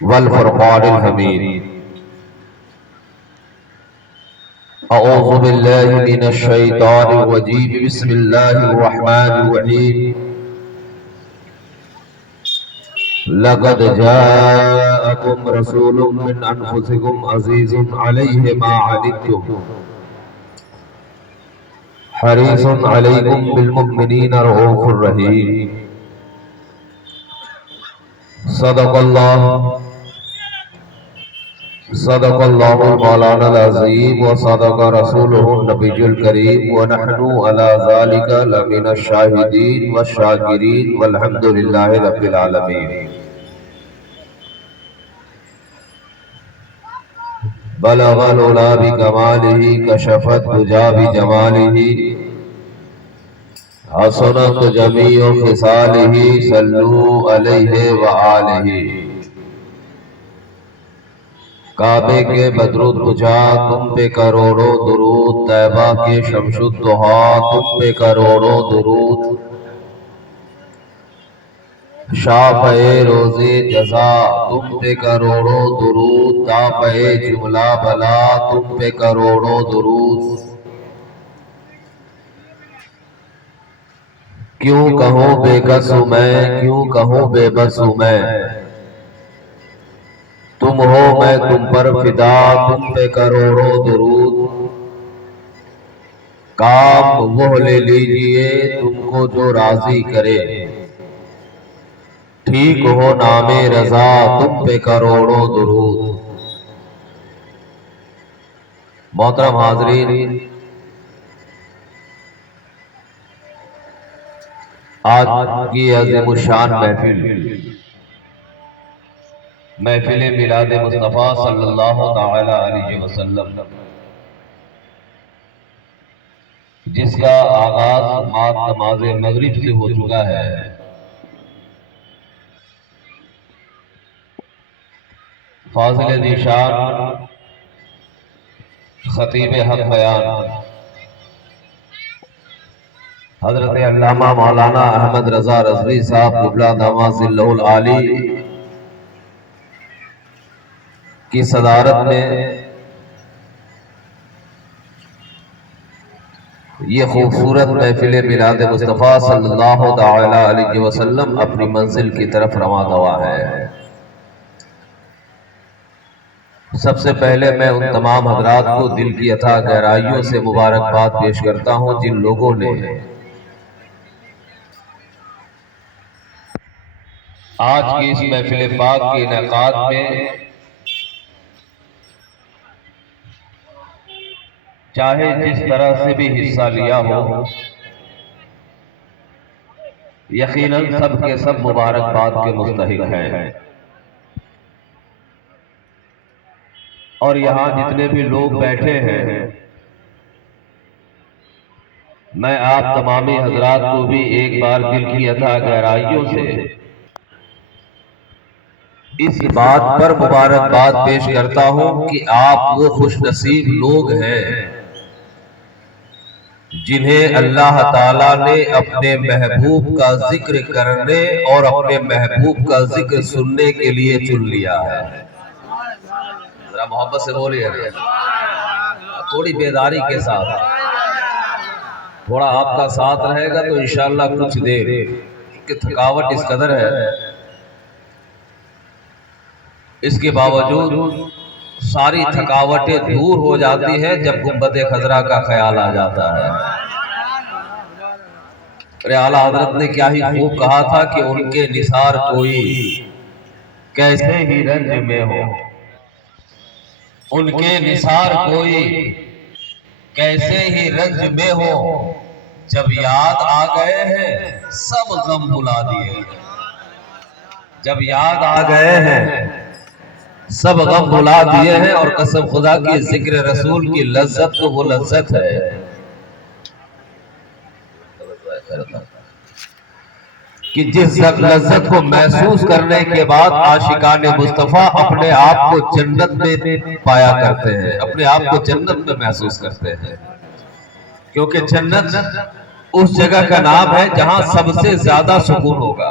والفرقان الحمید۔ اعوذ باللہ من الشیطان الرجیم، بسم اللہ الرحمن الرحیم۔ لقد جاءکم رسول من انفسکم عزیز علیہ ما عنتم حریص علیکم بالمؤمنین رؤوف رحیم۔ صدق اللہ مولانا العظیم وصدق رسولہ النبی الکریم ونحن علی ذالک لمن الشاہدین والشاکرین والحمد للہ رب العالمین۔ بلغ العلا بکمالہ کشف الدجی بجمالہ حسنت جمیع خصالہ صلوا علیہ وآلہ۔ کعبے کے بدر الدجا تم پہ کروڑوں درود، طیبہ کے شمس الضحیٰ تم پہ کروڑوں درود، شافع روز جزا تم پہ کروڑوں درود، دافع جملہ بلا تم پہ کروڑوں درود۔ کیوں کہوں بے کس میں، کیوں کہوں بے بس میں، تم ہو میں تم پر فدا تم پہ کروڑوں درود۔ کام وہ لے لیجئے تم کو جو راضی کرے، ٹھیک ہو نام رضا تم پہ کروڑوں درود۔ محترم حاضرین، آج کی عظیم الشان محفل میلاد مصطفیٰ صلی اللہ تعالی علیہ وسلم، جس کا آغاز نماز مغرب سے ہو چکا ہے، فاضل ذیشان خطیب حق بیان حضرت علامہ مولانا احمد رضا رضوی صاحب قبلہ داماد ظلہ العالی کی صدارت میں یہ خوبصورت محفل میلاد مصطفیٰ صلی اللہ تعالی علیہ وسلم اپنی منزل کی طرف رواں دوا ہے۔ سب سے پہلے میں ان تمام حضرات کو دل کی اتھا گہرائیوں سے مبارکباد پیش کرتا ہوں جن لوگوں نے آج کی اس محفل پاک کے انعقاد میں چاہے جس طرح سے بھی حصہ لیا ہو، یقیناً سب کے سب مبارکباد کے مستحق ہیں۔ اور یہاں جتنے بھی لوگ بیٹھے ہیں، میں آپ تمامی حضرات کو بھی ایک بار دل کی اتھا گہرائیوں سے اس بات پر مبارکباد پیش کرتا ہوں کہ آپ وہ خوش نصیب لوگ ہیں جنہیں اللہ تعالیٰ نے اپنے محبوب کا ذکر کرنے اور اپنے محبوب کا ذکر سننے کے لیے چن لیا ہے۔ ذرا محبت سے بولیے، تھوڑی بیداری کے ساتھ، تھوڑا آپ کا ساتھ رہے گا تو انشاءاللہ کچھ دیر، کہ تھکاوٹ اس قدر ہے، اس کے باوجود ساری تھکاوٹیں دور ہو جاتی ہیں جب گنبد خضرا کا خیال آ جاتا ہے۔ اعلیٰ حضرت نے کیا ہی خوب کہا تھا کہ ان کے نثار کوئی کیسے ہی رنج میں ہو، ان کے نثار کوئی کیسے ہی رنج میں ہو، جب یاد آ گئے ہیں سب غم بھلا دیے، جب یاد آ گئے ہیں سب غم بھلا دیے ہیں۔ اور قسم خدا کی ذکر رسول کی لذت تو وہ لذت ہے کہ جس لذت کو محسوس کرنے کے بعد عاشقان مصطفیٰ اپنے آپ کو جنت میں پایا کرتے ہیں، اپنے آپ کو جنت میں محسوس کرتے ہیں، کیونکہ جنت اس جگہ کا نام ہے جہاں سب سے زیادہ سکون ہوگا،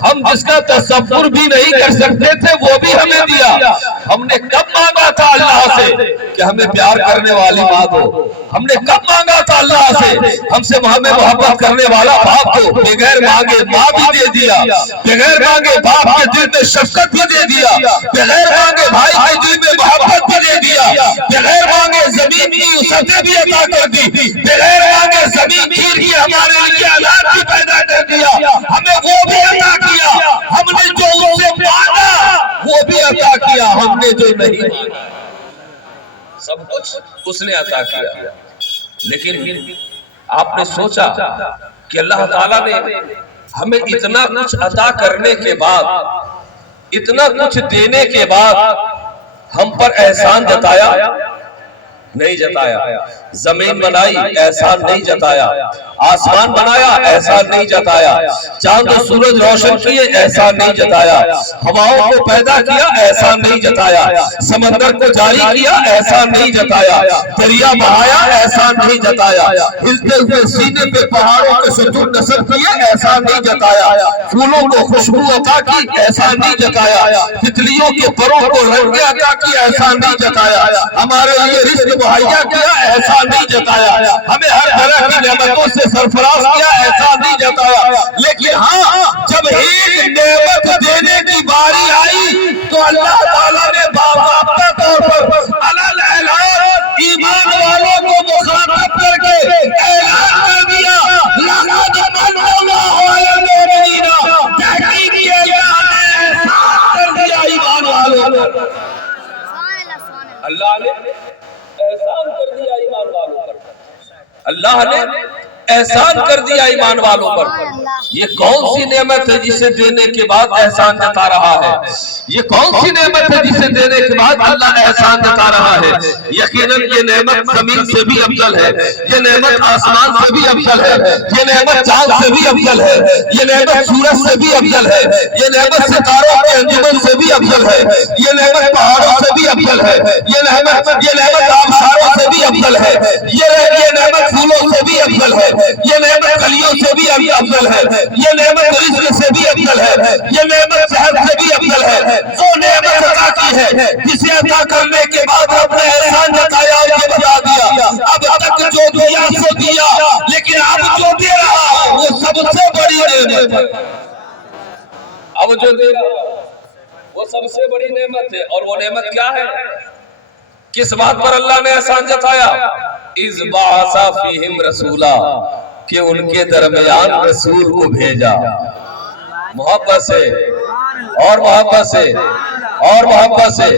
ہم جس کا تصور بھی نہیں کر سکتے تھے وہ بھی ہمیں دیا. ہم نے کب مانگا تھا اللہ سے کہ ہمیں پیار کرنے والی ماں دو. ہم نے کب مانگا تھا اللہ سے ہم سے ہمیں محبت کرنے والا باپ دو. بغیر مانگے ماں بھی دے دیا, بغیر مانگے باپ کے دل میں شفقت بھی دے دیا, بغیر مانگے بھائی کے دل میں محبت بھی دے دیا, بغیر مانگے زمین کی وسعتیں بھی عطا کر دی, بغیر مانگے زمین چیر کی ہمارے لیے اولاد بھی پیدا کر دیا. ہمیں وہ بھی عطا کیا. ہم نے جو ان سے مانگا وہ بھی عطا کیا, ہم نے جو نہیں مانگا سب کچھ اس نے عطا کیا. لیکن آپ نے سوچا کہ اللہ تعالیٰ نے ہمیں اتنا کچھ عطا کرنے کے بعد, اتنا کچھ دینے کے بعد ہم پر احسان جتایا نہیں جتایا. زمین بنائی احسان نہیں جتایا, آسمان بنایا احسان نہیں جتایا, چاند و سورج روشن کیے احسان نہیں جتایا, ہواؤں کو پیدا کیا احسان نہیں جتایا, سمندر کو جاری کیا احسان نہیں جتایا, دریا بہایا احسان نہیں جتایا, ہلتے ہوئے سینے پہ پہاڑوں کے ستون نصب کیے احسان نہیں جتایا, پھولوں کو خوشبو عطا کی احسان نہیں جتایا, تتلیوں کے پروں کو رنگ عطا کی احسان نہیں جتایا, ہمارے لیے رزق مہیا کیا احسان نہیں جتایا, ہمیں ہر طرح کی نعمتوں سے سرفراز کیا احسان نہیں جتایا. لیکن ہاں جب ایک نعمت دینے کی باری آئی تو اللہ تعالیٰ نے باضابطہ طور پر علل اعلان ایمان والوں کو مخاطب کر کے اعلان کر دیا, لقد من اللہ علی المؤمنین, تحقیق یہ اللہ نے احسان کر دیا ایمان والوں پر. اللہ نے احسان کر دیا ایمان والوں پر, اللہ نے احسان کر دیا ایمان والوں پر. یہ کون سی نعمت ہے جسے دینے کے بعد احسان جتا رہا ہے؟ یہ کون سی نعمت ہے جسے دینے کے بعد اللہ احسان جتا رہا ہے؟ یقیناً یہ نعمت زمین سے بھی افضل ہے, یہ نعمت آسمان سے بھی افضل ہے, یہ نعمت چاند سے بھی افضل ہے, یہ نعمت سورج سے بھی افضل ہے, یہ نعمت ستاروں کے انجمن سے بھی افضل ہے, یہ نعمت پہاڑوں سے بھی افضل ہے, یہ نعمت آبشاروں سے بھی افضل ہے, یہ نعمت پھولوں سے بھی افضل ہے, یہ نعمت کلیوں سے بھی افضل ہے, یہ نعمت رزق سے بھی افضل ہے, یہ نعمت صحت سے بھی افضل ہے. وہ نعمت عطا کی ہے جسے عطا کرنے کے بعد رب نے احسان جتایا اور یہ بتا دیا اب تک جو دیا سو دیا, لیکن اب جو دے رہا وہ سب سے بڑی نعمت ہے. اب جو دے رہا وہ سب سے بڑی نعمت ہے. اور وہ نعمت کیا ہے؟ کس بات پر اللہ نے احسان جتایا؟ اذ بعث فیہم رسولا, کہ ان کے درمیان رسول کو بھیجا. محبت سے اور محبت سے اور محبت سے.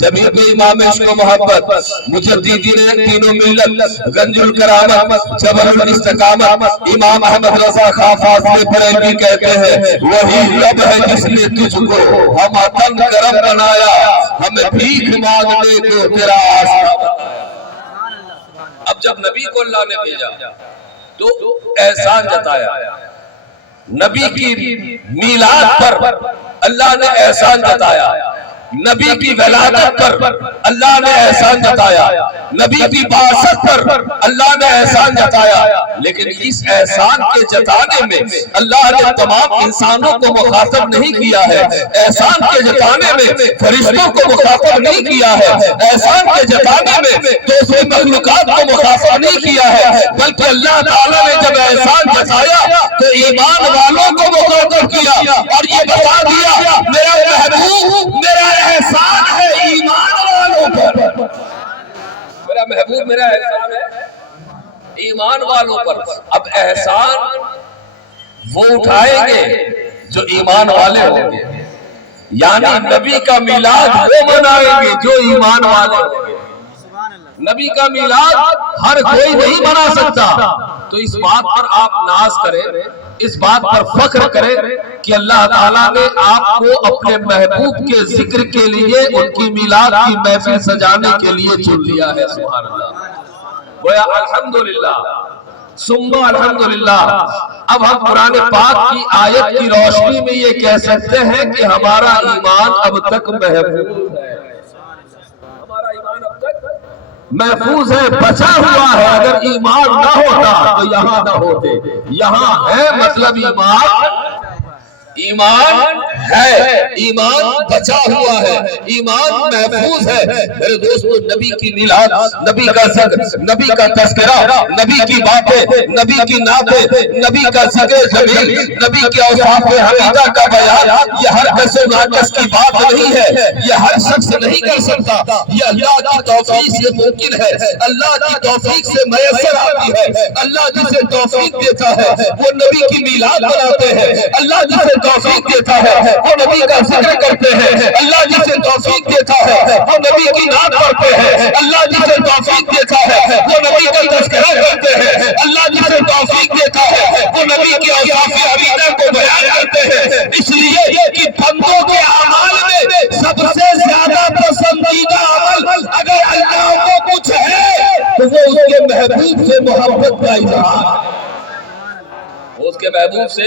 جبھی بھی امام عشق و محبت, مجددین تینوں ملت, گنج الکرامت, جبر الاستقامت, امام احمد رضا خان فاضل بریلوی کہتے ہیں وہی رب ہے جس نے تجھ کو ہم تن کرم بنایا, ہمیں بھیک مانگنے کو تیرا آسرا. اب جب نبی کو اللہ نے بھیجا تو احسان جتایا, نبی کی میلاد پر اللہ نے احسان جتایا, نبی کی ولادت پر اللہ نے احسان جتایا, نبی کی بعثت پر اللہ نے احسان جتایا. لیکن اس احسان کے جتانے میں اللہ نے تمام انسانوں کو مخاطب نہیں کیا ہے, احسان کے جتانے میں فرشتوں کو مخاطب نہیں کیا ہے, احسان کے جتانے میں دوسری مخلوقات کو مخاطب نہیں کیا ہے, بلکہ اللہ تعالیٰ نے جب احسان جتایا تو ایمان والوں کو مخاطب کیا اور یہ بتا دیا میرا محبوب میرا احسان ہے ایمان والوں پر. میرا محبوب میرا احسان ہے ایمان والوں پر. اب احسان وہ اٹھائیں گے جو ایمان والے ہوں گے, یعنی نبی کا میلاد وہ منائیں گے جو ایمان والے ہوں گے. نبی کا میلاد ہر کوئی نہیں منا سکتا. تو اس بات پر آپ ناز کریں, اس بات پر فخر کریں کہ اللہ تعالیٰ نے آپ کو اپنے محبوب کے ذکر کے لیے ان کی میلاد کی محفل سجانے کے لیے چن لیا ہے. سبحان اللہ, گویا الحمدللہ ثم الحمدللہ. اب ہم قرآن پاک کی آیت کی روشنی میں یہ کہہ سکتے ہیں کہ ہمارا ایمان اب تک محفوظ ہے, ہمارا ایمان اب تک محفوظ ہے, بچا ہوا ہے. اگر ایمان نہ ہوتا تو یہاں نہ ہوتے. یہاں ہے مطلب ایمان ہے، ایمان بچا ہوا ہے، ایمان محفوظ ہے۔ میرے دوستو، نبی کی میلاد، نبی کا ذکر، نبی کا تذکرہ، نبی کی باتیں، نبی کی نعتیں، نبی کا ذکر جمیل، نبی کے اوصاف حمیدہ کا بیان، یہ ہر کس و ناقص کی بات نہیں ہے، یہ ہر شخص نہیں کر سکتا، یہ اللہ کی توفیق سے ممکن ہے، اللہ کی توفیق سے میسر آتی ہے۔ اللہ جسے توفیق دیتا ہے وہ نبی کی میلاد مناتے ہیں، اللہ جسے توفیق دیتا ہے وہ نبی کا ذکر کرتے ہیں، اللہ جسے توفیق دیتا ہے وہ نبی کی نعت پڑھتے ہیں، اللہ جسے توفیق دیتا ہے وہ نبی کا تذکرہ کرتے ہیں، اللہ جسے توفیق دیتا ہے وہ نبی کے اوصاف حمیدہ کو بیان کرتے ہیں۔ اس لیے کہ بندوں کے اعمال میں سب سے زیادہ پسندیدہ عمل اگر اللہ کو کچھ ہے تو وہ اس کے محبوب سے محبت کا اظہار، اس کے محبوب سے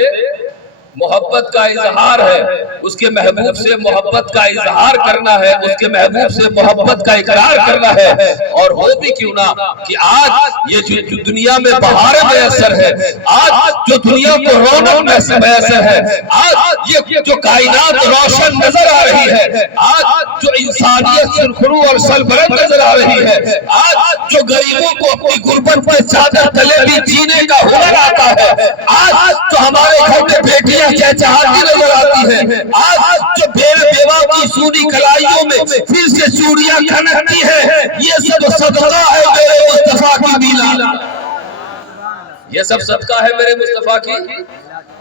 محبت کا اظہار ہے، اس کے محبوب سے محبت کا اظہار کرنا ہے، اس کے محبوب سے محبت کا اقرار کرنا ہے۔ اور ہو بھی کیوں نہ کہ آج یہ جو دنیا میں بہار میسر ہے، آج جو دنیا کو رونق میسر ہے، آج یہ جو کائنات روشن نظر آ رہی ہے، آج جو انسانیت سرخرو اور سربلند نظر آ رہی ہے، آج جو غریبوں کو اپنی غربت پر چادر تلے بھی جینے کا ہنر آتا ہے، آج جو ہمارے گھر میں بیٹیاں چہچہاتی نظر آتی ہے، آج جو بیوہ کی سونی کلائیوں میں پھر سے چوڑیاں کھنکتی ہیں، یہ سب صدقہ ہے میرے مصطفیٰ کی میلاد، یہ سب صدقہ ہے میرے مصطفیٰ کی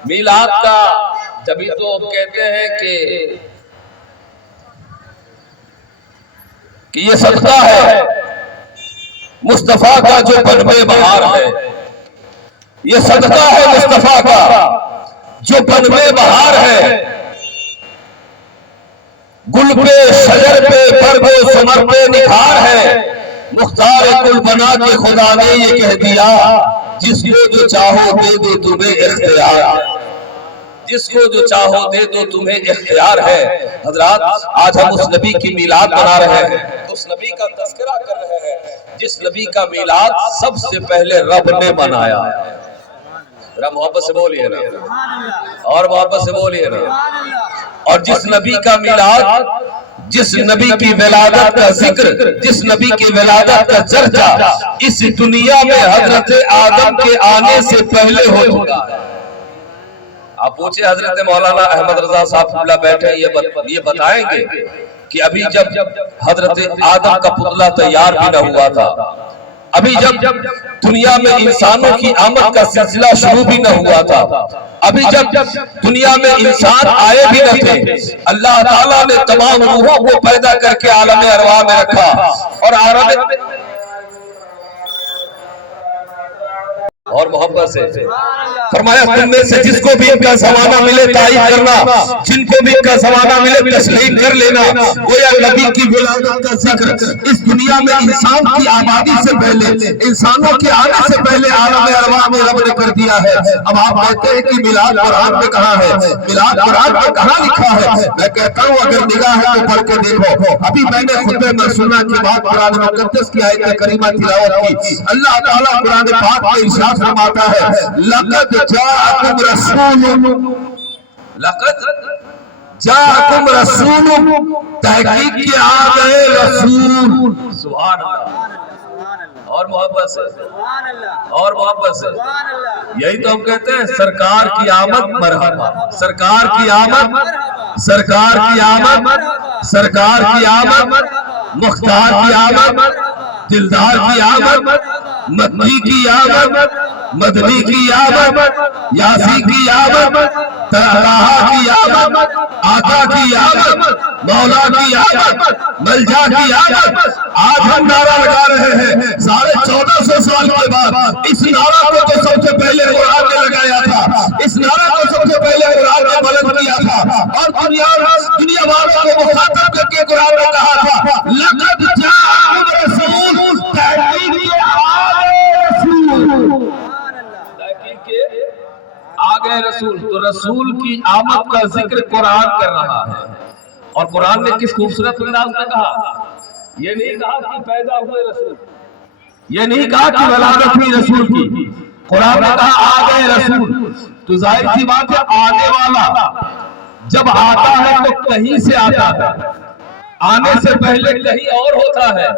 میلاد کا۔ جبھی تو کہتے ہیں کہ یہ صدقہ ہے مصطفیٰ کا جو بنمے بہار ہے، یہ صدقہ ہے مصطفیٰ کا جو بنمے بہار ہے، گل پہ شجر پہ برگ و ثمر پہ نکھار ہے، مختار کل بنا کے خدا نے یہ کہہ دیا جس کو جو چاہو دے دو تمہیں اختیار، جس کو جو چاہو دے دو تمہیں اختیار ہے۔ حضرات، آج ہم اس نبی کی میلاد منا رہے ہیں، اس نبی کا تذکرہ کر رہے ہیں جس نبی کا میلاد سب سے پہلے رب نے منایا۔ ذرا محبت سے بولیے نا، اور محبت سے بولیے نا۔ اور جس نبی کا میلاد، جس نبی کی ولادت کا ذکر، جس نبی کی ولادت کا چرچا اس دنیا میں حضرت آدم کے آنے سے پہلے ہو چکا ہے۔ آپ پوچھیں حضرت مولانا احمد رضا صاحب بیٹھے یہ بتائیں گے کہ ابھی جب حضرت آدم کا پتلا تیار بھی نہ ہوا تھا، ابھی جب دنیا میں انسانوں کی آمد کا سلسلہ شروع بھی نہ ہوا تھا، ابھی جب دنیا میں انسان آئے بھی نہ تھے، اللہ تعالیٰ نے تمام روحوں کو پیدا کر کے عالم ارواح میں رکھا، اور اور محبت سے فرمایا تم میں سے جس کو بھی ان کا زمانہ ملے تائید کرنا، جن کو بھی ان کا زمانہ ملے تسلیم کر لینا۔ گویا نبی کی ولادت کا ذکر اس دنیا میں انسان کی آبادی سے پہلے، انسانوں کے آنے سے پہلے عالم ارواح میں رب نے کر دیا ہے۔ اب آپ کہتے ہیں کہ میلاد قرآن میں کہاں ہے، میلاد قرآن میں کہاں لکھا ہے؟ میں کہتا ہوں اگر نگاہ ہے تو پڑھ کے دیکھو۔ ابھی میں نے خطبہ مرسولہ کی بات قرآن مقدس کی آیت کریمہ تلاوت کی۔ اللہ تعالیٰ قرآن پاک میں ارشاد فرماتا ہے لقد جاءکم رسول، لقد جاءکم رسول، تحقیق کے آ گئے رسول۔ سبحان اللہ، اور محبت سے، اور محبت سے، یہی تو ہم کہتے ہیں سرکار کی آمد مرحبا، سرکار کی آمد، سرکار کی آمد، سرکار کی آمد، مختار کی آمد، دلدار کی آمد، مدنی کی آمد، مدنی کی آمد، یاسی کی آمد، طه کی آمد، آقا کی آمد، مولا کی آمد، ملجا کی آمد۔ آج ہم نعرہ لگا رہے ہیں 1450 سال کے بعد، اس نعرہ کو تو سب سے پہلے قرآن نے لگایا تھا، اس نعرہ کو سب سے پہلے قرآن نے بلند کیا تھا، اور دنیا والوں کو مخاطب کر کے قرآن نے کہا تھا لقد جاءکم رسول، تحقیق کے آگے رسول۔ تو رسول کی آمد کا ذکر قرآن کر رہا ہے، اور قرآن نے کس خوبصورت انداز میں کہا، یہ نہیں کہا کہ پیدا ہوئے رسول، یہ نہیں کہا کہ ولادت ہوئی رسول کی، قرآن نے کہا آ گئے رسول، تو ظاہر سی بات ہے آنے والا جب آتا ہے تو کہیں سے آتا ہے، آنے سے پہلے کہیں اور ہوتا ہے،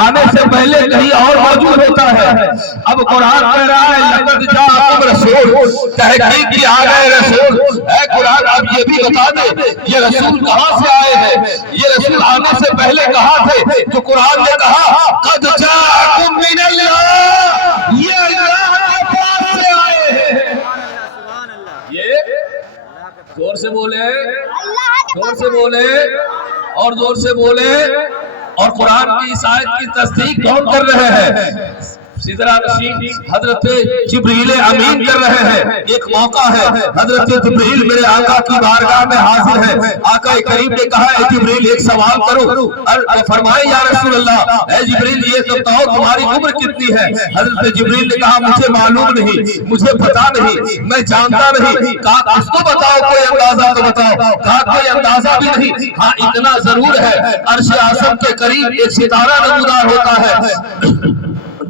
آنے سے پہلے کہیں اور موجود ہوتا ہے۔ اب قرآن کہہ رہا ہے لقد جاءکم رسول، تحقیق کی آ گئے رسول۔ اے قرآن اب یہ بھی بتا دے یہ رسول کہاں سے آئے ہیں، یہ رسول آنے سے پہلے کہاں تھے؟ جو قرآن نے کہا قد جاءکم من اللہ، یہ اللہ کے پاس سے آئے ہیں۔ یہ زور سے بولے، زور سے بولے اور زور سے بولے۔ اور قرآن کی اس آیت کی تصدیق کون کر رہے ہیں؟ سدرا نشین حضرت جبریل امین کر رہے ہیں۔ ایک موقع ہے حضرت جبریل میرے آقا کی بارگاہ میں حاضر ہے، آقا کریم نے کہا اے جبریل ایک سوال کرو، فرمائے یا رسول اللہ اے جبریل یہ بتاؤ تمہاری عمر کتنی ہے؟ حضرت جبریل نے کہا مجھے معلوم نہیں، مجھے پتا نہیں، میں جانتا نہیں۔ کہا اس کو بتاؤ کوئی اندازہ تو بتاؤ۔ کہا کوئی اندازہ بھی نہیں، ہاں اتنا ضرور ہے عرش اعظم کے قریب ایک ستارہ نمودار ہوتا ہے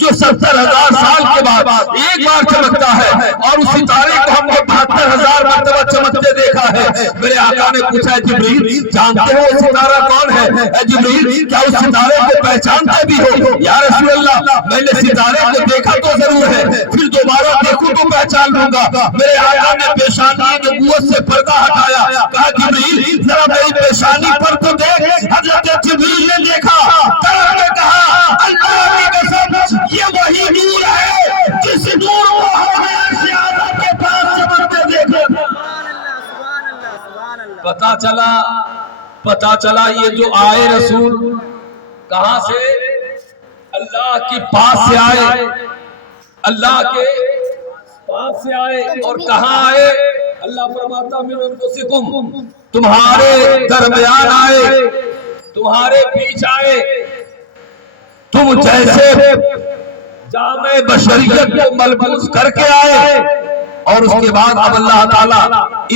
جو 70,000 سال کے بعد ایک بار چمکتا ہے، اور اس ستارے کو ہم نے 72,000 مرتبہ چمکتے دیکھا ہے۔ میرے آقا نے پوچھا جبریل جانتے ہو وہ ستارہ کون ہے؟ اے جبریل کیا اس ستارے کو پہچانتے بھی ہو؟ یا رسول اللہ میں نے ستارے کو دیکھا تو ضرور ہے، پھر دوبارہ دیکھوں تو پہچان لوں گا۔ میرے آقا نے پیشانی نبوت سے پردہ ہٹایا، کہا جبریل ذرا میری پیشانی پر تو دیکھ۔ حضرت جبریل نے دیکھا، طرف نے کہا اللہ کی قسم یہ وہی نور ہے جس نور کو ہم عرش اعظم کے پاس چمکتے دیکھے۔ پتا چلا یہ جو آئے رسول کہاں سے؟ اللہ کے پاس سے آئے، اللہ کے پاس سے آئے۔ اور کہاں آئے؟ اللہ فرماتا من انفسکم، تمہارے درمیان آئے، تمہارے بیچ آئے۔ تم جیسے جامع بشریت کو ملبوس کر کے آئے۔ اور اس کے بعد اب اللہ تعالیٰ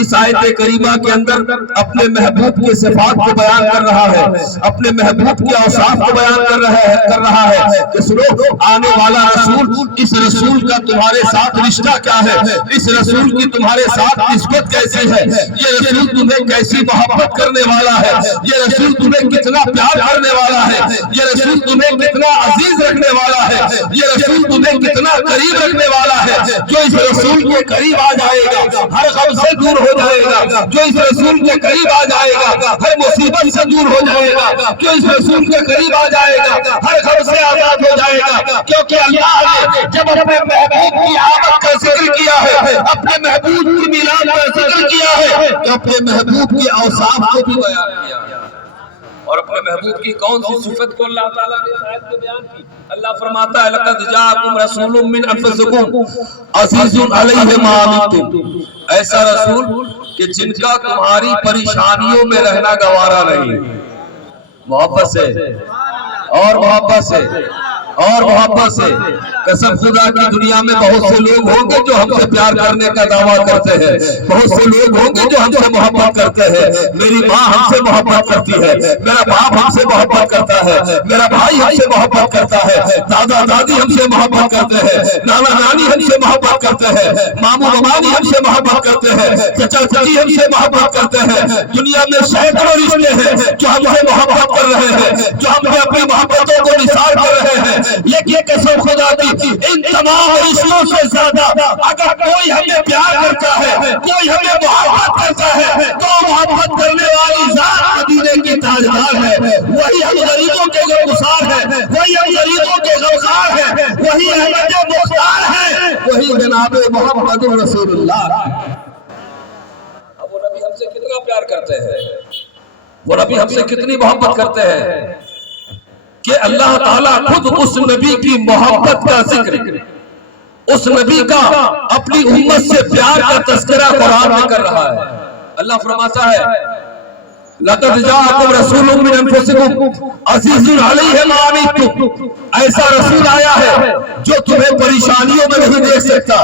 اس آیت کریمہ کے اندر اپنے محبوب کے صفات کو بیان کر رہا ہے، اپنے محبوب کے اوصاف کو بیان کر رہا ہے کہ سنو آنے والا رسول، اس رسول کا تمہارے ساتھ رشتہ کیا ہے، اس رسول کی تمہارے ساتھ نسبت کیسی ہے، یہ رسول تمہیں کیسی محبت کرنے والا ہے، یہ رسول تمہیں کتنا پیار کرنے والا ہے، یہ رسول تمہیں کتنا عزیز رکھنے والا ہے، یہ رسول تمہیں کتنا قریب رکھنے والا ہے۔ جو اس رسول کے قریب آ جائے گا ہر غم سے دور ہو جائے گا، جو اس رسول کے قریب آ جائے گا ہر مصیبت سے دور ہو جائے گا، جو اس رسول کے قریب آ جائے گا ہر غم سے آزاد ہو جائے گا۔ کیونکہ اللہ نے جب اپنے محبوب کی آمد کا ذکر کیا ہے، اپنے محبوب کی میلاد کا ذکر کیا ہے، تو اپنے محبوب کے اوصاف کو بھی بیان کیا ہے۔ اور اپنے محبوب کی کون سی صفت کو اللہ تعالیٰ نے اس آیت میں بیان کی؟ اللہ فرماتا ہے لقد جاءکم رسول من انفسکم عزیز علیہ ما عنتم، ایسا رسول کہ جن کا تمہاری پریشانیوں میں رہنا گوارا نہیں۔ محبت سے اور محبت سے اور محبت سے، قسم خدا کی دنیا میں بہت سے لوگ ہوں گے جو ہم سے پیار کرنے کا دعویٰ کرتے ہیں، بہت سے لوگ ہوں گے جو ہم سے محبت کرتے ہیں۔ میری ماں ہم سے محبت کرتی ہے، میرا باپ ہم سے محبت کرتا ہے، میرا بھائی ہم سے محبت کرتا ہے، دادا دادی ہم سے محبت کرتے ہیں، نانا نانی ہم سے محبت کرتے ہیں، ماموں ممانی ہم سے محبت کرتے ہیں، چچا چچی ہم سے محبت کرتے ہیں۔ دنیا میں سینکڑوں رشتے ہیں جو ہم سے محبت کر رہے ہیں، جو ہم سے اپنی محبتوں کو نثار کر رہے ہیں، لیکن قسم خدا کی ان تمام رشتوں سے زیادہ اگر کوئی ہمیں پیار کرتا ہے، کوئی ہمیں محبت کرتا ہے، تو محبت کرنے والی ذات مدینے کی تاجدار ہے، وہی ہم غریبوں کے غمگسار ہے، وہی ہم غریبوں کے غمخوار ہے، وہی احمد مختار ہے، وہی جناب محمد رسول اللہ۔ اب وہ نبی ہم سے کتنا پیار کرتے ہیں، وہ نبی ہم سے کتنی محبت کرتے ہیں کہ اللہ تعالیٰ خود اس نبی کی محبت کا ذکر، اس نبی کا اپنی امت سے پیار کا تذکرہ قرآن میں کر رہا ہے۔ اللہ فرماتا ہے لقد جاءکم رسول من انفسکم عزیز علیہ ما عنتم، ایسا رسول آیا ہے جو تمہیں پریشانیوں میں نہیں دیکھ سکتا،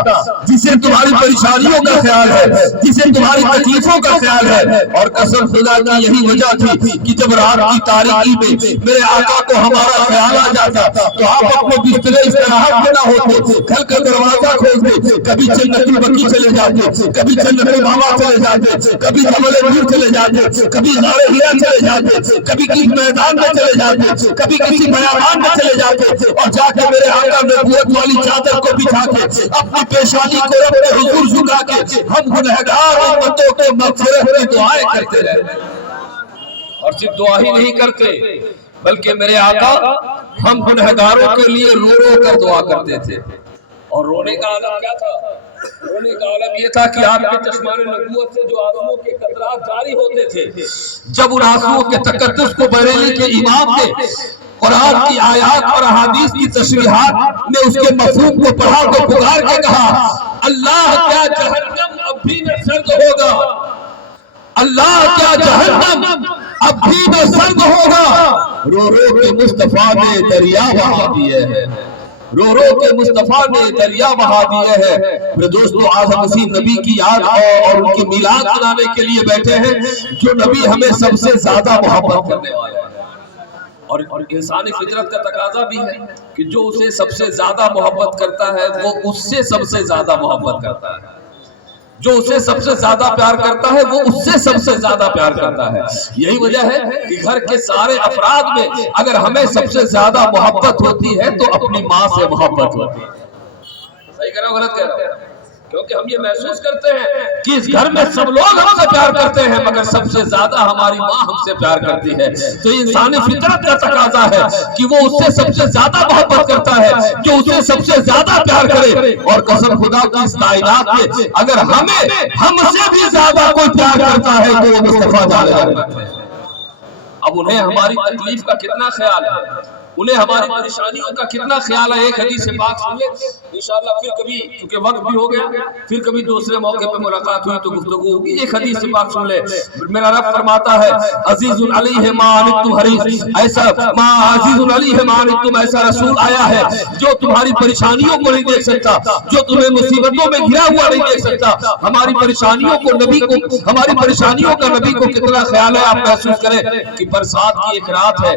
جسے تمہاری پریشانیوں کا خیال ہے، جسے تمہاری تکلیفوں کا خیال ہے. اور قسم خدا کی یہی وجہ تھی کہ جب رات کی تاریکی میں میرے آقا کو ہمارا خیال آ جاتا تو آپ اپنے بسترے استراحت میں نہ ہوتے، گھر کا دروازہ کھولتے، کبھی جنت البقیع چلے جاتے، کبھی جنت الماوا چلے جاتے، کبھی جبل نور چلے جاتے، کبھی غار ہرا چلے جاتے، کبھی کسی میدان میں چلے جاتے، کبھی کسی بیابان میں چلے جاتے، اور جا کے میرے آقا نبوت والی چادر کو بچھا کے اپنی پیشانی کو رب کے حضور جھکا کے ہم گنہگار امتوں کے مغفرت کی دعائیں کرتے رہتے. اور صرف دعا ہی نہیں کرتے بلکہ میرے آقا ہم گنہگاروں کے لیے رو رو کر دعا کرتے تھے. اور رونے کا عالم کیا تھا؟ رونے کا عالم یہ تھا کہ آپ کے چشمان نبوت سے جو آنسوؤں کے قطرات جاری ہوتے تھے، جب ان آنسوؤں کے تقدس کو بریلی کے امام نے قرآن کی آیات اور احادیث کی تشریحات میں اس کے مفہوم کو پڑھا تو پکار کے کہا اللہ کیا جہنم اب بھی نہ سرد ہوگا، اللہ کیا جہنم اب بھی نہ سرد ہوگا. رو رو کے مصطفیٰ نے دریا بہا دیے ہیں، رو رو کے مصطفیٰ نے دریا بہا دیے ہیں. میرے دوستو آج ہم اسی نبی کی یاد اور ان کی میلاد منانے کے لیے بیٹھے ہیں جو نبی ہمیں سب سے زیادہ محبت کرنے والا ہے. اور انسانی فطرت کا تقاضا بھی ہے کہ جو اسے سب سے زیادہ محبت کرتا ہے وہ اس سے سب سے زیادہ محبت کرتا ہے، جو اسے سب سے زیادہ پیار کرتا ہے وہ اس سے سب سے زیادہ پیار کرتا ہے. یہی وجہ ہے کہ گھر کے سارے افراد میں اگر ہمیں سب سے زیادہ محبت ہوتی ہے تو اپنی ماں سے محبت ہوتی ہے. صحیح کہہ رہا ہوں غلط کہہ رہا ہوں؟ کیونکہ ہم یہ محسوس کرتے ہیں کہ اس گھر میں سب لوگ ہم سے پیار کرتے ہیں مگر سب سے زیادہ ہماری ماں ہم سے پیار کرتی ہے. تو انسانی فطرت کا تقاضا ہے کہ وہ اس سے سب سے زیادہ محبت کرتا ہے جو اسے سب سے زیادہ پیار کرے. اور قسم خدا کی اس کائنات میں اگر ہم سے بھی زیادہ کوئی پیار کرتا ہے تو وہ مصطفیٰ جان ہے. اب انہیں ہماری تکلیف کا کتنا خیال ہے، انہیں ہماری پریشانیوں کا کتنا خیال ہے. ایک حدیث پاک سن لیں انشاءاللہ، پھر کبھی چونکہ وقت بھی ہو گیا پھر کبھی دوسرے موقع پہ ملاقات ہوئی تو گفتگو ہوگی. ایک حدیث پاک سن لیں. میرا رب فرماتا ہے عزیز علیہ ما عنتم حریص، ایسا ما عزیز علیہ ما عنتم، ایسا رسول آیا ہے جو تمہاری پریشانیوں کو نہیں دیکھ سکتا، جو تمہیں مصیبتوں میں گھرا ہوا نہیں دیکھ سکتا. ہماری پریشانیوں کو نبی کو، ہماری پریشانیوں کا نبی کو کتنا خیال ہے. آپ محسوس کریں کہ برسات کی ایک رات ہے،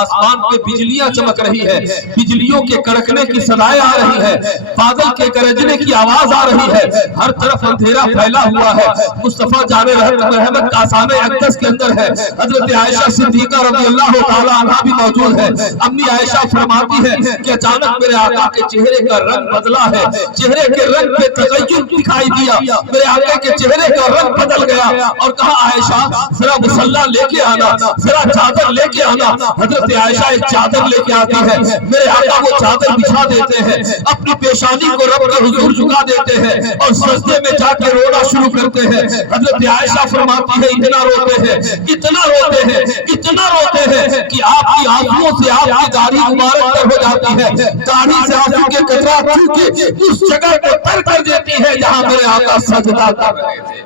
آسمان پہ بجلیاں چمک رہی ہے، بجلیوں کے کڑکنے کی صدائیں آ رہی ہے، بادل کے گرجنے کی آواز آ رہی ہے، ہر طرف اندھیرا پھیلا ہوا ہے. مصطفیٰ جان رحمت کاسان اقدس کے اندر ہے. حضرت عائشہ صدیقہ رضی اللہ تعالی عنہا بھی موجود ہے. امی عائشہ فرماتی ہے کہ اچانک میرے آقا کے چہرے کا رنگ بدلا ہے، چہرے کے رنگ پہ تغیر دکھائی دیا. میرے آقا کے چہرے کا رنگ بدل گیا اور کہا عائشہ ذرا مصلی لے کے آنا، ذرا چادر لے کے آنا. حضرت عائشہ ایک چادر لے کے آتی ہے، میرے آقا وہ چادر بچھا دیتے ہیں، اپنی پیشانی کو رب کے حضور جھکا دیتے ہیں اور سجدے میں جا کے رونا شروع کرتے ہیں. حضرت عائشہ فرماتی ہے اتنا روتے ہیں، اتنا روتے ہیں، اتنا روتے ہیں کہ آپ کی آنکھوں سے آپ کی داڑھی مبارک تر ہو جاتی ہے، داڑھی سے آنسو کے قطرات چونکہ اس جگہ کو تر کر دیتی ہے جہاں میرے آقا سجدہ کر رہے تھے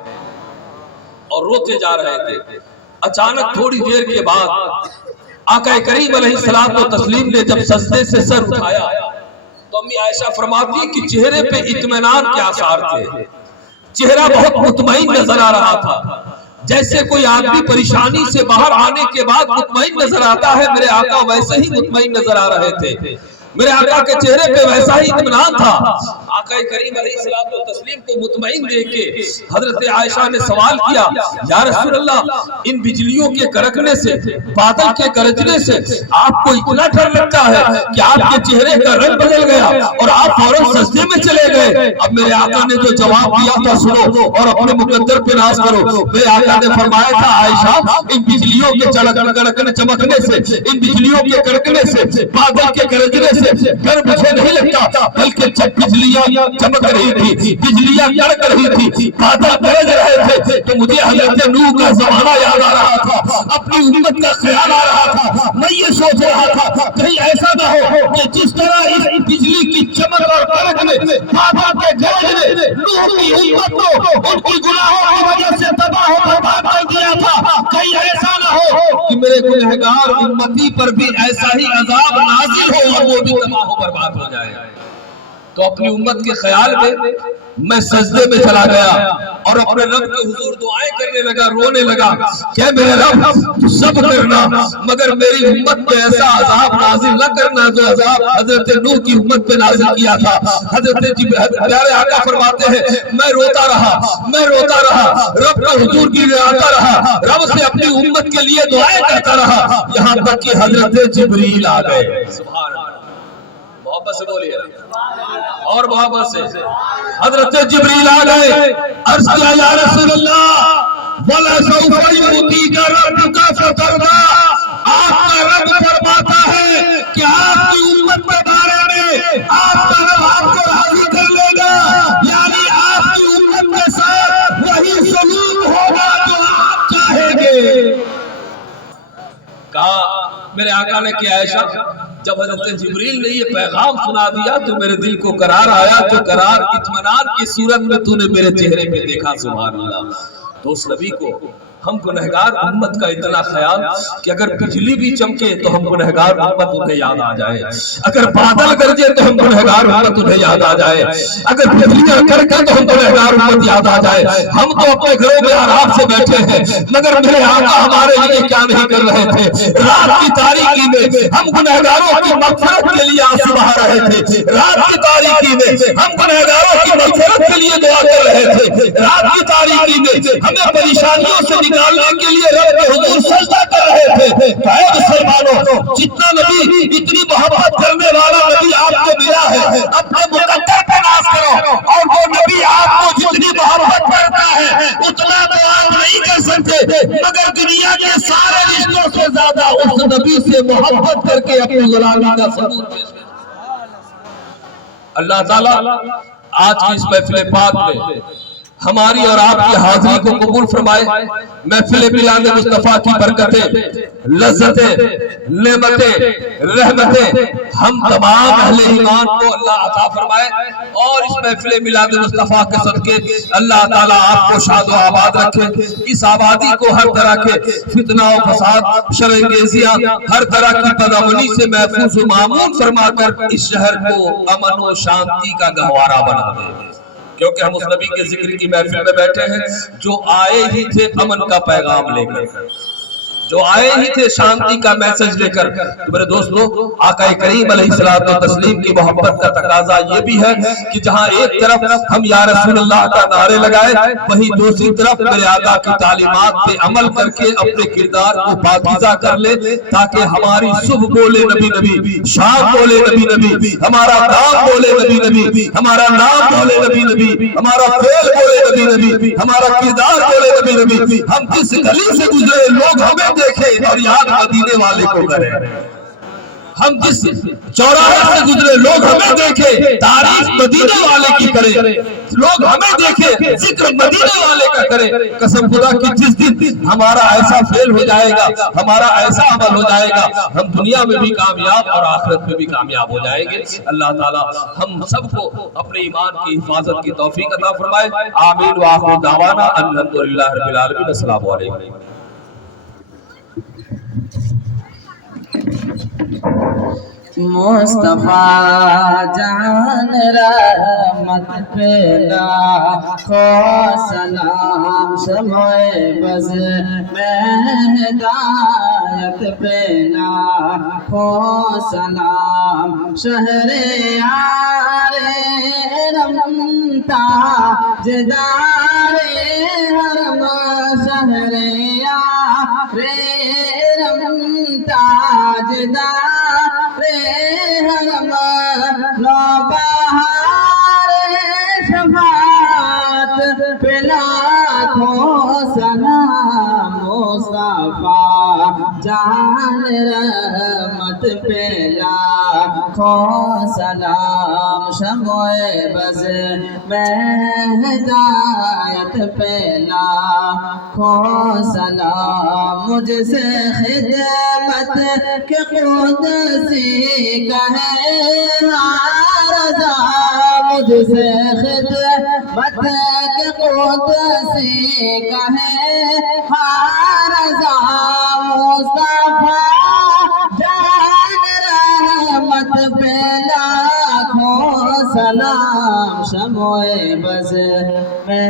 اور روتے جا رہے تھے. اچانک تھوڑی دیر کے بعد آقا کریم علیہ السلام و تسلیم نے جب سجدے سے سر اٹھایا تو امی عائشہ فرماتی ہے کہ چہرے پہ اطمینان کے آثار تھے، چہرہ بہت مطمئن نظر آ رہا تھا، جیسے کوئی آدمی پریشانی سے باہر آنے کے بعد مطمئن نظر آتا ہے. میرے آقا ویسے ہی مطمئن نظر آ رہے تھے، میرے آقا کے چہرے پہ ویسا ہی اطمینان تھا. آقا کریم علیہ السلام و تسلیم کو مطمئن دیکھ کے حضرت عائشہ نے سوال کیا یا رسول اللہ ان بجلیوں کے کڑکنے سے، بادل کے گرجنے سے آپ کو اتنا ڈر لگتا ہے کہ آپ کے چہرے کا رنگ بدل گیا اور آپ فوراً سجدے میں چلے گئے. اب میرے آقا نے جو جواب دیا تھا سنو اور اپنے مقدر پہ ناز کرو. میرے آقا نے فرمایا تھا عائشہ ان بجلیوں کے کڑکنے چمکنے سے، ان بجلیوں کے کڑکنے سے، بادل کے گرجنے سے ڈر مجھے نہیں لگتا، بلکہ جب بجلیاں چمک رہی تھی، بجلیاں کڑک رہی تھی، بادل گرج رہے تھے، تو مجھے حضرت نوح کا زمانہ یاد آ رہا تھا، اپنی امت کا خیال آ رہا تھا۔ میں یہ سوچ رہا تھا کہیں ایسا نہ ہو کہ جس طرح اس بجلی کی چمک اور کڑک نے، بادل کے گرج نے نوح کی امت کو ان کی گناہوں کی وجہ سے تباہ و برباد کر دیا تھا، کہیں ایسا نہ ہو کہ میرے گنہگار امتی پر بھی ایسا ہی عذاب نازل ہو اور وہ بھی تباہ و برباد ہو جائے۔ تو اپنی امت کے خیال میں سجدے میں چلا گیا اور اپنے رب کے حضور دعائیں کرنے لگا، رونے لگا کہ میرے رب تو سب کرنا مگر میری امت پہ ایسا عذاب نازل نہ کرنا جو عذاب حضرت نوح کی امت پہ نازل کیا تھا۔ حضرت پیارے آقا فرماتے ہیں میں روتا رہا، رب کا حضور کی آتا رہا، رب سے اپنی امت کے لیے دعائیں کرتا رہا، یہاں تک کہ حضرت جبریل آ گئے۔ سبحان اللہ، محبت سے بولیے اور محبت سے۔ حضرت جبریل آ گئے، عرض کیا یا رسول اللہ وَلَسَوْفَ يُؤْتِيكَ رَبُّكَ فَتَرْضَىٰ، آپ کا رب فرماتا ہے کہ آپ کی امت کے بارے میں آپ کا رب آپ کو راضی کر لے گا، یعنی آپ کی امت کے ساتھ وہی سلوک ہوگا جو آپ چاہیں گے۔ کہا میرے آقا نے کہ عائشہ جب حضرت جبریل نے یہ پیغام سنا دیا تو میرے دل کو قرار آیا، جو قرار اطمینان کی صورت میں تو نے میرے چہرے پہ دیکھا۔ سبحان اللہ۔ تو اس نبی کو ہم گنہگار امت کا اتنا خیال کہ اگر بجلی بھی چمکے تو ہم گنہگار امت انہیں یاد آ جائے، اگر بادل گرجے تو ہم گنہگار امت انہیں یاد آ جائے، اگر بجلیاں کڑکیں تو ہم گنہگار امت یاد آ جائے۔ ہم تو اپنے گھروں میں آرام سے بیٹھے ہیں مگر میرے آقا ہمارے لیے کیا نہیں کر رہے تھے۔ رات کی تاریکی میں ہم گنہگاروں کی مغفرت کے لیے آنسو بہا رہے تھے، رات کی تاریکی میں ہم گنہگاروں کی مغفرت کے لیے دعا کر رہے تھے، رات کی تاریکی میں ہمیں پریشانیوں سے نکالنے کے لیے رب کے حضور سجدہ کر رہے تھے۔ اے مسلمانوں، جتنا نبی اتنی محبت کرنے والا نبی آپ کو ملا ہے، اپنے مقدر پہ ناز کرو، اور وہ نبی آپ کو جتنی محبت کرتا ہے اتنا تو آپ نہیں کر سکتے، مگر دنیا کے سارے رشتوں سے زیادہ اس نبی سے محبت کر کے اپنی غلامی کا ثبوت پیش کریں۔ اللہ تعالیٰ آج کی اس محفل پاک میں ہماری اور آپ کی حاضری کو قبول فرمائے۔ محفل میلاد مصطفیٰ کی برکتیں، لذتیں، نعمتیں، رحمتیں ہم تمام اہل ایمان کو اللہ عطا فرمائے، اور اس محفل میلاد مصطفیٰ کے صدقے اللہ تعالیٰ آپ کو شاد و آباد رکھے۔ اس آبادی کو ہر طرح کے فتنہ و فساد، شر انگیزیاں، ہر طرح کی بدامنی سے محفوظ و مامون فرما کر اس شہر کو امن و شانتی کا گہوارہ بنا دے، کیونکہ ہم اس نبی کے ذکر کی محفل میں بیٹھے ہیں جو آئے ہی تھے امن کا پیغام لے کر، جو آئے ہی تھے شانتی کا میسج لے کر۔ تو میرے دوستو، آقا کریم علیہ الصلوۃ والتسلیم کی محبت کا تقاضا یہ بھی ہے کہ جہاں ایک طرف ہم یا رسول اللہ کا نعرے لگائے، وہی دوسری طرف میرے آقا کی تعلیمات پہ عمل کر کے اپنے کردار کو پاکیزہ کر لے، تاکہ ہماری صبح بولے نبی نبی، شام بولے نبی نبی، ہمارا کام بولے نبی نبی، ہمارا نام بولے نبی نبی، ہمارا فعل بولے نبی نبی، ہمارا کردار بولے نبی نبی۔ ہم جس گلی سے گزرے لوگ ہمیں دیکھیں اور یاد مدینے والے کو کریں، ہم جس چوراہے سے گزرے لوگ ہمیں دیکھیں تعریف مدینے والے کی کریں، لوگ ہمیں دیکھیں ذکر مدینے والے کا کریں۔ قسم خدا کی جس دن ہمارا ایسا فعل ہو جائے گا، ہمارا ایسا عمل ہو جائے گا، ہم دنیا میں بھی کامیاب اور آخرت میں بھی کامیاب ہو جائیں گے۔ اللہ تعالی ہم سب کو اپنے ایمان کی حفاظت کی توفیق عطا فرمائے۔ آمین وآخر دعوانا الحمدللہ رب العالمین۔ السلام علیکم۔ مصطفیٰ جان رحمت پہ لاکھوں سلام، شمع بز میں ہدایت پہ لاکھوں سلام، شہر یار رم تاجدار حرم، شہر یار رم تاجدار حرم، نوبہار شفاعت پہ لاکھوں سلام، مصطفیٰ جان رحمت پہ لاکھوں لاکھوں سلام شمع بز میں ہدایت پہ لاکھوں سلام مجھ سے خدمت کے قدسی کہے رضا مجھ سے خدمت کے قدسی کہے رضا مصطفیٰ جان رحمت پہ لاکھوں سلام شمع بز میں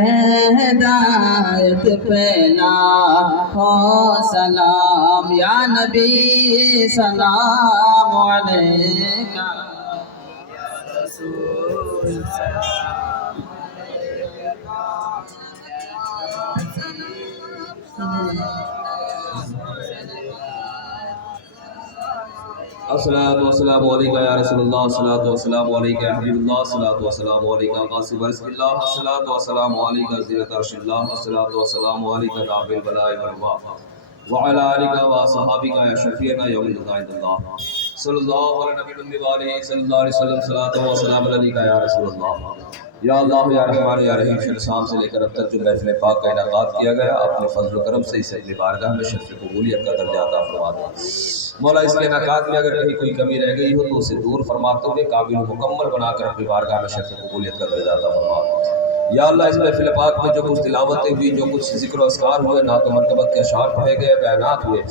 ہدایت پہ لاکھوں سلام یا نبی سلام علیکہ الصلاۃ والسلام علیکہ یا رسول اللہ، الصلاۃ والسلام علیکہ یا حبیب اللہ، الصلاۃ والسلام علیکہ قاسم رزق اللہ، الصلاۃ والسلام علیکہ زینت عرش اللہ، الصلاۃ والسلام علیکہ دعو البلاء والوباء وعلی آلکہ وصحابکہ یا شفیعنا یوم القیامہ عند اللہ صلی اللہ علیہ نبی وآلہ صلی اللہ علیہ وسلم، الصلاۃ والسلام علیکہ یا رسول اللہ۔ یا اللہ یا رحمان یا رحیم، شر شام سے لے کر اب تک جو محفل پاک کا انعقاد کیا گیا، اپنے فضل و کرم سے اسے اپنی بارگاہ میں شرف قبولیت کا درجہ عطا فرما دے مولا۔ اس کے انعقاد میں اگر کہیں کوئی کمی رہ گئی ہو تو اسے دور فرماتے ہوئے کامل و مکمل بنا کر اپنی بارگاہ میں شرف قبولیت کا درجہ عطا فرما دے۔ یا اللہ اس محفل پاک میں جو کچھ تلاوتیں ہوئی، جو کچھ ذکر و اذکار ہوئے، نعت و مرتبت کے اشعار پڑھے گئے، بیانات ہوئے،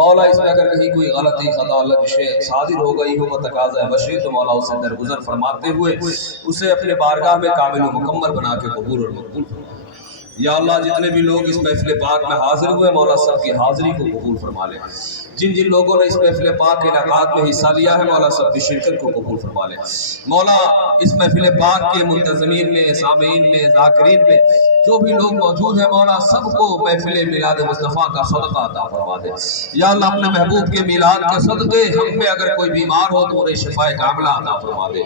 مولا اس میں اگر کہیں کوئی غلطی خطا لغزش صادر ہو گئی ہو بتقاضۂ بشری تو مولا اسے درگزر فرماتے ہوئے اسے اپنے بارگاہ میں کامل و مکمل بنا کے قبول اور مقبول فرما۔ یا اللہ جتنے بھی لوگ اس محفل پاک میں حاضر ہوئے، مولا سب کی حاضری کو قبول فرما لے۔ جن جن لوگوں نے اس محفل پاک کے انعقاد میں حصہ لیا ہے، مولا سب کی شرکت کو قبول فرما لے۔ مولا اس محفل پاک کے منتظمین میں، سامعین میں، ذاکرین میں جو بھی لوگ موجود ہیں، مولا سب کو محفل میلاد مصطفیٰ کا صدقہ عطا فرما دے۔ یا اللہ اپنے محبوب کے میلاد کے صدقے ہم میں اگر کوئی بیمار ہو تو انہیں شفاء کاملہ عطا فرما دے،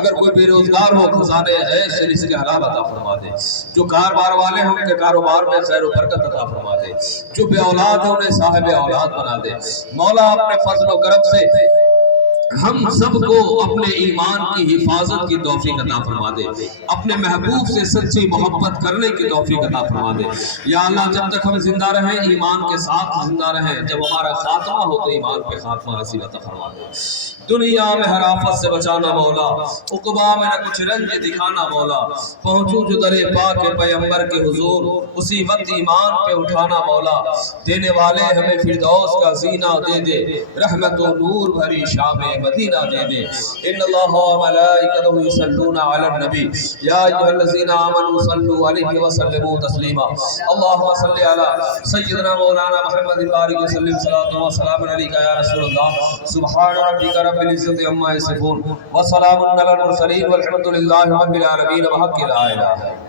اگر کوئی بے روزگار ہو خزانے غیب سے رزق حلال عطا فرما دے، جو کاروبار والے ہیں ان کے کاروبار میں خیر و برکت عطا فرما دے، جو بے اولاد ہیں انہیں صاحب اولاد بنا دے۔ مولا اپنے فضل و کرم سے ہم سب کو اپنے ایمان کی حفاظت کی توفیق عطا فرما دے، اپنے محبوب سے سچی محبت کرنے کی توفیق عطا فرما دے۔ یا اللہ جب تک ہم زندہ رہیں ایمان کے ساتھ زندہ رہیں، جب ہمارا خاتمہ ہو تو ایمان پہ خاتمہ نصیب عطا فرما دے۔ دنیا میں ہر آفت سے بچانا مولا، عقبہ میں نہ کچھ رنج دکھانا مولا، پہنچوں جو در پاک پیغمبر کے حضور اسی وقت ایمان پہ اٹھانا مولا۔ دینے والے ہمیں فردوس کا زینہ دے دے، رحمت و نور بھری شام مدینہ دے دے۔ ان اللہ و ملائکتہ یصلون علی النبی یا ایھا الذین آمنوا صلوا علیہ وسلموا تسلیما۔ اللہم صل علی سیدنا مولانا محمد بارک وسلم صلاۃ و سلام علیک یا رسول اللہ۔ سبحان ربک رب العزۃ عما یصفون وسلام علی المرسلین والحمد للہ رب العالمین بحق لا الہ الا اللہ۔